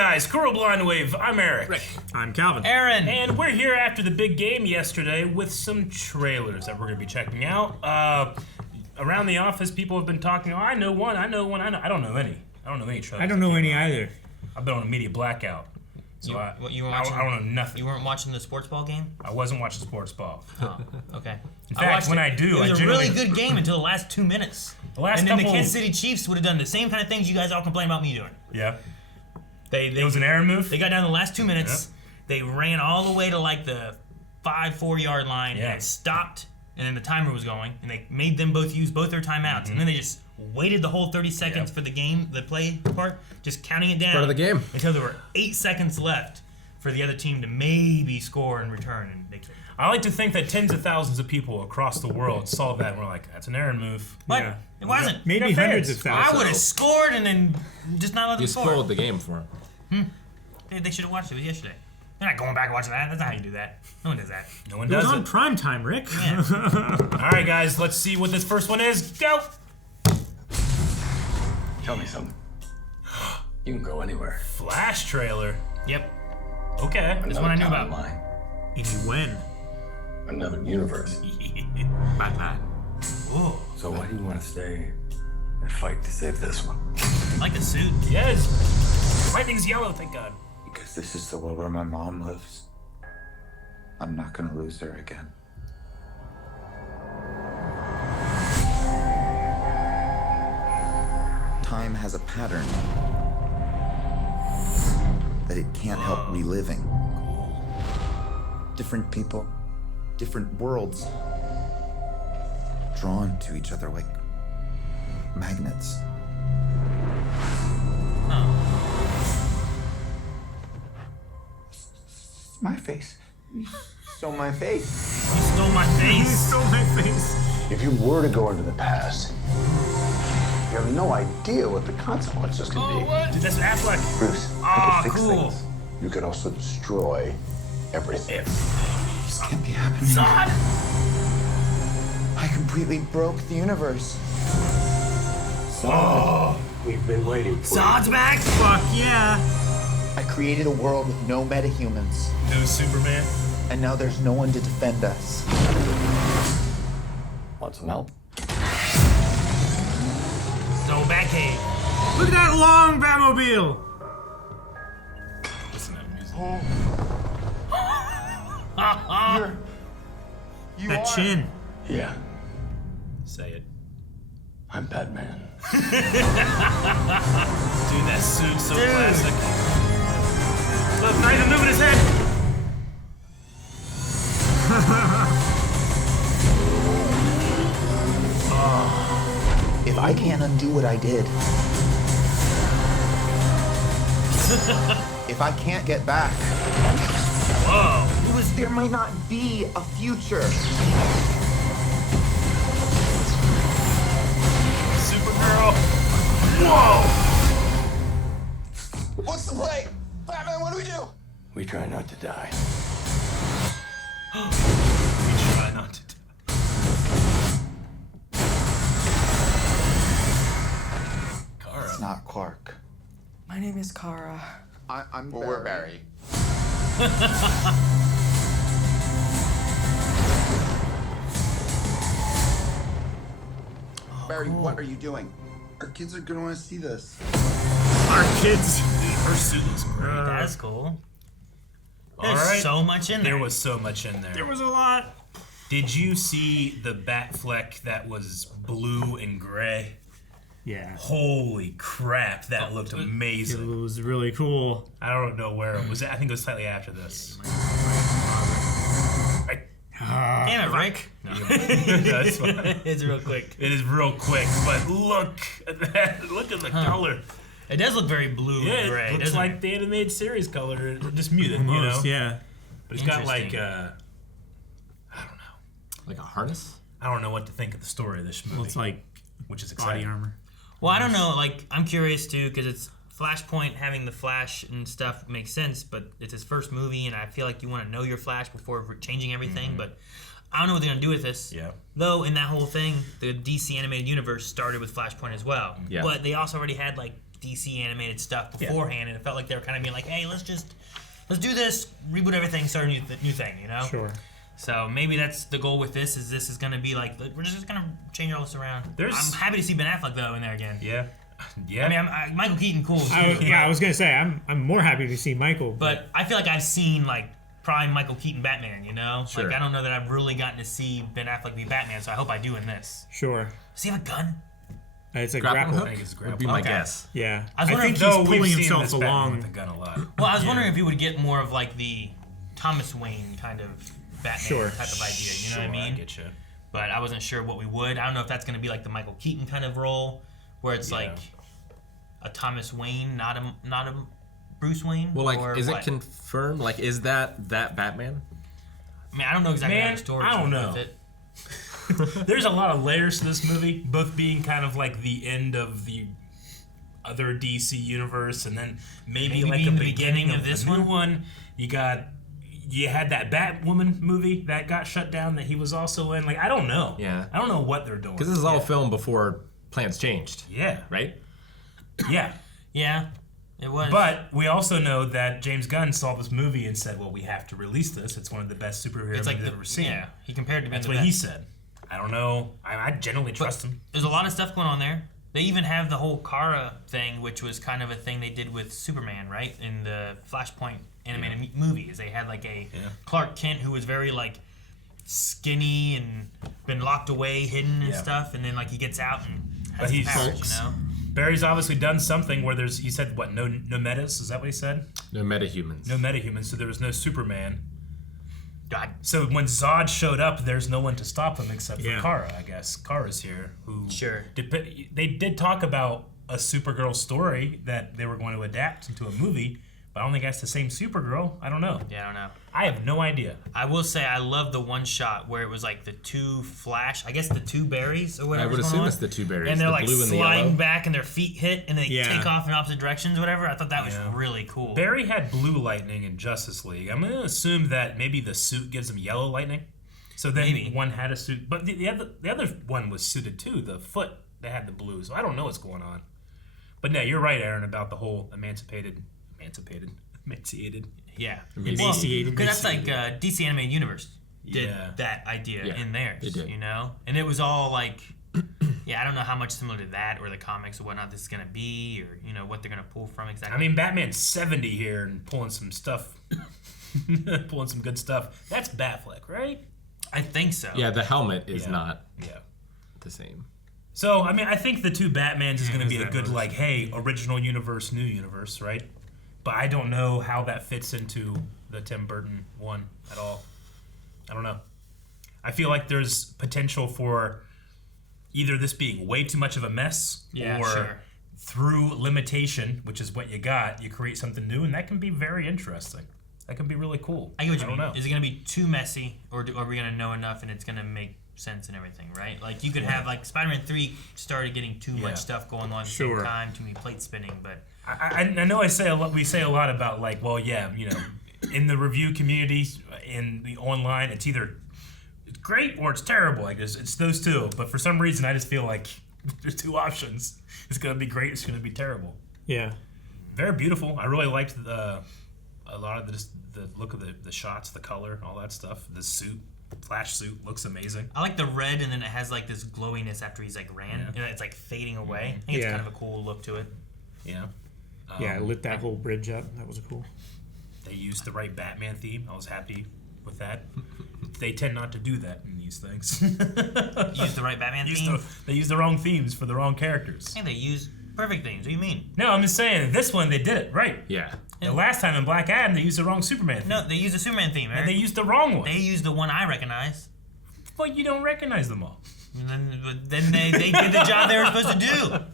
guys, Coral Blind Wave. I'm Eric. Rick. I'm Calvin. Aaron. And we're here after the big game yesterday with some trailers that we're going to be checking out. Around the office, people have been talking, I know one. I don't know any. I don't know any trailers. I don't know any either. I've been on a media blackout. So you weren't watching, I don't know nothing. You weren't watching the sports ball game? I wasn't watching sports ball. Oh, okay. In fact, when I do, it was a really good game until the last 2 minutes. And then the Kansas City Chiefs would have done the same kind of things you guys all complain about me doing. Yeah. It was an Aaron move? They got down the last 2 minutes. Yep. They ran all the way to like the 5-4 yard line and stopped, and then the timer was going, and they made them both use both their timeouts, and then they just waited the whole 30 seconds for the game, the play part, just counting it down. Part of the game. Until there were 8 seconds left for the other team to maybe score in return, and they couldn't. I like to think that tens of thousands of people across the world saw that and were like, that's an Aaron move. What? Yeah. It wasn't. Maybe hundreds of thousands. I would have scored and then just not let them score. You spoiled the game for him. They should have watched it. It was yesterday. They're not going back and watching that. That's not how you do that. No one does that. No one It was does on it. prime time, Rick. Yeah. All right, guys, let's see what this first one is. Go! Tell me something. You can go anywhere. Flash trailer. Yep. Okay. This one I knew about. And you win. Another universe. Batman. Ooh. So why do you want to stay and fight to save this one? I like the suit. Yes. Lightning's yellow, thank God. Because this is the world where my mom lives. I'm not gonna lose her again. Time has a pattern that it can't help reliving. Different people, different worlds, drawn to each other like magnets. My face. You stole my face. You stole my You face. stole my face. If you were to go into the past, you have no idea what the consequences could be. Dude, that's Affleck. Bruce, I could fix cool. things. You could also destroy everything. This can't be happening. Zod! I completely broke the universe. We've been waiting for Zod's back! Fuck yeah. I created a world with no metahumans, No Superman. and now there's no one to defend us. Want some help? So Batcave. Look at that long Batmobile. Listen to that music. That chin. Yeah, Say it. I'm Batman. Dude, that suit's so classic. Look, not even moving his head. If I can't undo what I did, if I can't get back, there might not be a future. Supergirl. Whoa! What's the play? Batman, what do we do? We try not to die. We try not to. Kara. It's not Clark. My name is Kara. I'm Barry. We're Barry. Barry, what are you doing? Our kids are gonna want to see this. Our kids. Her suit looks great. That's cool. All There's right. so much in there. There was so much in there. There was a lot. Did you see the bat fleck that was blue and gray? Yeah. Holy crap, that looked It amazing. was really cool. I don't know where it was. I think it was slightly after this. Damn it, Rick. No. That's fine. It's real quick. It is real quick, but look at that. Look at the color. It does look very blue Yeah, and gray. it looks doesn't like it? the animated series color, just muted, Almost, you know? yeah. But it's got like, Interesting. I don't know. Like a harness? I don't know what to think of the story of this movie. Well, it's like which is body exciting. armor. Well, I don't know. Like, I'm curious too, because it's Flashpoint having the Flash and stuff makes sense, but it's his first movie, and I feel like you want to know your Flash before changing everything. But I don't know what they're gonna do with this. Yeah. Though in that whole thing, the DC animated universe started with Flashpoint as well. Yeah. But they also already had like DC animated stuff beforehand, and it felt like they were kind of being like, hey, let's do this, reboot everything, start a new thing, you know? Sure. So maybe that's the goal with this. Is this is going to be like we're just going to change all this around. I'm happy to see Ben Affleck though in there again. Yeah. Yeah. I mean, Michael Keaton, cool. Too, I was gonna say I'm more happy to see Michael, but I feel like I've seen like prime Michael Keaton Batman. You know, Sure. like I don't know that I've really gotten to see Ben Affleck be Batman. So I hope I do in this. sure. Does he have a gun? It's a Grappling grapple. hook I think it's would be my Okay. guess. Yeah. I was I wondering think if he's we've pulling seen himself this Batman along. with a gun a lot. Well, I was wondering if he would get more of like the Thomas Wayne kind of Batman Sure. type of idea. You know what I I mean? get you. But I wasn't sure what we would. I don't know if that's going to be like the Michael Keaton kind of role, where it's Yeah. like a Thomas Wayne, not a Bruce Wayne. Well, like, or is what? it confirmed? Like, is that Batman? I mean, I don't know exactly how Man, the story. I don't know. With it. There's a lot of layers to this movie, both being kind of like the end of the other DC universe, and then maybe like a being the beginning beginning of of this the new one. one. You had that Batwoman movie that got shut down that he was also in. Like, I don't know. Yeah. I don't know what they're doing. Because this is all filmed before plans changed, Yeah. right? Yeah. Yeah, it was. But we also know that James Gunn saw this movie and said, well, we have to release this. It's one of the best superhero it's like movies the I've ever seen. Yeah, he compared it to being That's the what he best. said. I don't know. I generally trust him. There's a lot of stuff going on there. They even have the whole Kara thing, which was kind of a thing they did with Superman, right? In the Flashpoint animated movies, they had like a Clark Kent who was very like skinny and been locked away, hidden and Yeah. stuff, and then like he gets out and has But his he's- powers, you know? Barry's obviously done something where there's, he said, what, no metas? Is that what he said? No metahumans. No metahumans, so there was no Superman. God, So when Zod showed up, there's no one to stop him except for Yeah. Kara, I guess. Kara's here, who... Sure. They did talk about a Supergirl story that they were going to adapt into a movie, but I don't think that's the same Supergirl. I don't know. yeah, I don't know. I have no idea. I will say I love the one shot where it was like the two Flash, I guess the two berries or whatever. I would assume it's the two berries, and they're the like blue and the sliding yellow. back, and their feet hit, and they Yeah. take off in opposite directions, or whatever. I thought that was Yeah. really cool. Barry had blue lightning in Justice League. I'm going to assume that maybe the suit gives him yellow lightning. So then Maybe. one had a suit, but the other one was suited too. The foot that had the blue. So I don't know what's going on. But no, you're right, Aaron, about the whole emaciated. Yeah, Emaciated. because that's like DC Animated Universe did Yeah. that idea Yeah, in theirs. they did. You know, and it was all like, yeah, I don't know how much similar to that or the comics or whatnot this is gonna be, or you know what they're gonna pull from exactly. I mean, Batman's 70 here and pulling some stuff, pulling some good stuff. That's Batfleck, right? I think so. Yeah, the helmet is Yeah. not Yeah. the same. So, I mean, I think the two Batmans is going to be a that good, was- like, hey, original universe, new universe, right? But I don't know how that fits into the Tim Burton one at all. I don't know. I feel like there's potential for either this being way too much of a mess, Yeah, or sure. through limitation, which is what you got, you create something new, and that can be very interesting. That can be really cool. I get what you don't mean. know. Is it gonna be too messy, or are we gonna know enough and it's gonna make sense and everything, right? Like you could have like Spider-Man 3 started getting too Yeah. much stuff going on at the Sure. same time, too many plates spinning, but I know we say a lot about like, well, yeah, you know, in the review community, in the online, it's either it's great or it's terrible. Like it's those two. But for some reason, I just feel like there's two options. It's gonna be great. It's gonna be terrible. Yeah. Very beautiful. I really liked a lot of the look of the shots, the color, all that stuff. The suit, Flash suit, looks amazing. I like the red, and then it has like this glowiness after he's like ran, Yeah. and it's like fading away. I think it's Yeah. kind of a cool look to it. Yeah. Yeah, it lit that whole bridge up. That was cool. They used the right Batman theme. I was happy with that. They tend not to do that in these things. Use the right Batman theme. They use the wrong themes for the wrong characters. I think they use perfect themes. What do you mean? No, I'm just saying, this one they did it right. Yeah. The last time in Black Adam, they used the wrong Superman theme. No, they use the Superman theme. And Eric. they used the wrong one. They use the one I recognize. But you don't recognize them all. But then they did the job they were supposed to do.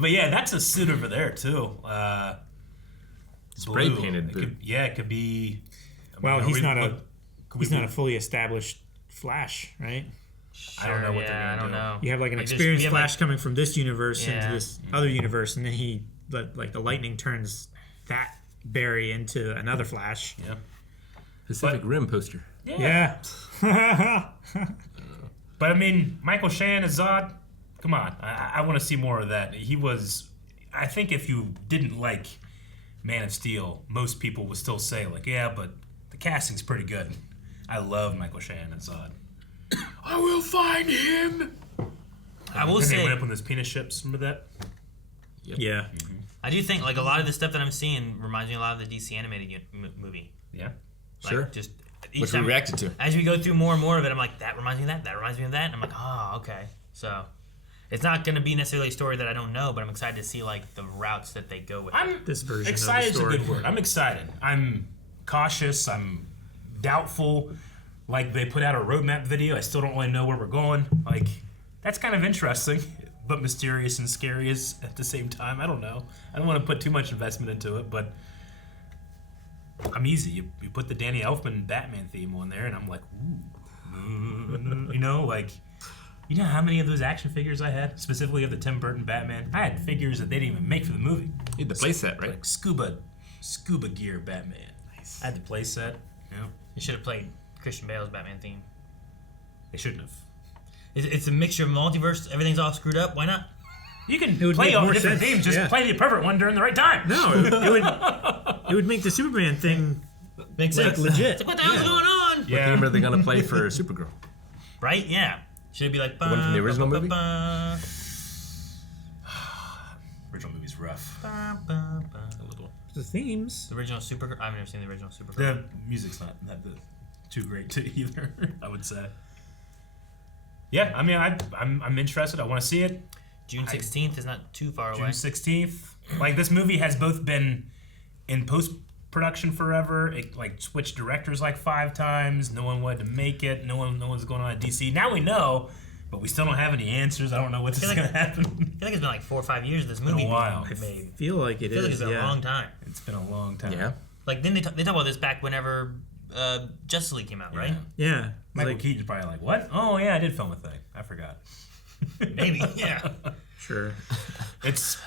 But yeah, that's a suit over there, too. Spray Blue. painted It boot. could, yeah, it could be... I mean, Well, are he's we- not what- a could we he's not be- a fully established Flash, right? I don't know what they're yeah, gonna I don't do. know. You have like an Like, there's- experienced we have, Flash like- coming from this universe Yeah. into this other universe, and then like the lightning turns that Barry into another Flash. Yeah. Pacific Rim poster. Yeah. But I mean, Michael Shannon as Zod, come on. I want to see more of that. I think if you didn't like Man of Steel, most people would still say like, yeah, but the casting's pretty good. I love Michael Shannon as Zod. I will find him. I will Then say, they went up on those penis ships. Remember that? Yeah. I do think like a lot of the stuff that I'm seeing reminds me a lot of the DC animated movie. Yeah. Like, Sure. Just each Which we time, reacted to. as we go through more and more of it, I'm like, that reminds me of that. That reminds me of that. And I'm like, oh, okay. So it's not going to be necessarily a story that I don't know, but I'm excited to see like the routes that they go with. I'm This version of the excited is a story. good word. I'm excited. I'm cautious. I'm doubtful. Like they put out a roadmap video. I still don't really know where we're going. Like that's kind of interesting, but mysterious and scary at the same time. I don't know. I don't want to put too much investment into it, but I'm easy. You put the Danny Elfman Batman theme on there, and I'm like, ooh. You know, like, you know how many of those action figures I had? Specifically of the Tim Burton Batman? I had figures that they didn't even make for the movie. You had the playset, right? Like scuba gear Batman. Nice. I had the playset. Yeah. You should have played Christian Bale's Batman theme. They shouldn't have. It's a mixture of multiverse. Everything's all screwed up. Why not? You can would play make all more different sense, themes. Just yeah. play the appropriate one during the right time. No, it would make the Superman thing Makes like sense. legit. It's like, what the hell's going on? What theme are they gonna play for Supergirl? Right? Yeah. Should it be like one from the original movie? Original movie's rough. A little. The themes. The original Supergirl. I've never seen the original Supergirl. The music's not too great to either. I would say. Yeah, I mean, I'm interested. I want to see it. June 16th is not too far June away. 16th. Like this movie has both been in post production forever. It like switched directors like 5 times. No one wanted to make it. No one's going on at DC. Now we know, but we still don't have any answers. I don't know what's feel going like- to happen. I feel like it's been like 4 or 5 years this movie a while. being made. Feel like it I feel like is. it's been Yeah. a long time. It's been a long time. Yeah. Like then they talk about this back whenever Justice League came out, right? Yeah. Michael Like, Keaton's probably like, what? Oh yeah, I did film a thing. I forgot. Maybe, yeah. sure. It's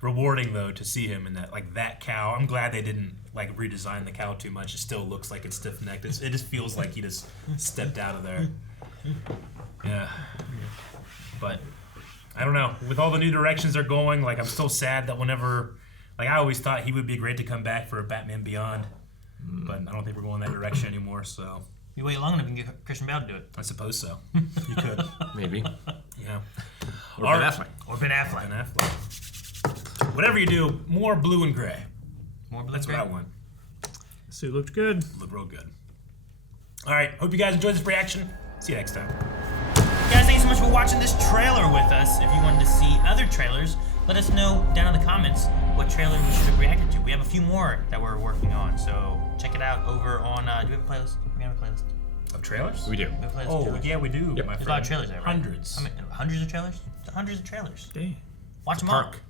rewarding though to see him in that cow. I'm glad they didn't like redesign the cow too much. It still looks like it's stiff necked. It just feels like he just stepped out of there. Yeah. But I don't know. With all the new directions they're going, like I'm still sad that whenever like I always thought he would be great to come back for a Batman Beyond. But I don't think we're going that direction anymore, so You wait long enough and get Christian Bale to do it. I suppose so. You could. Maybe. Yeah. Or Ben Affleck. Or Ben Affleck. Ben Affleck. Whatever you do, more blue and gray. More blue That's gray. what I want. Suit looked good. Look real good. All right. Hope you guys enjoyed this reaction. See you next time. Guys, thanks so much for watching this trailer with us. If you wanted to see other trailers, let us know down in the comments what trailer we should have reacted to. We have a few more that we're working on, so check it out over on. Do we have a playlist? We have a playlist. Of trailers? We do. We have a playlist of Oh, trailers. yeah, we do. Yep. My There's a lot friend. of trailers there, right? Hundreds. How many, hundreds of trailers? Hundreds of trailers. Dang. Watch them all. Park.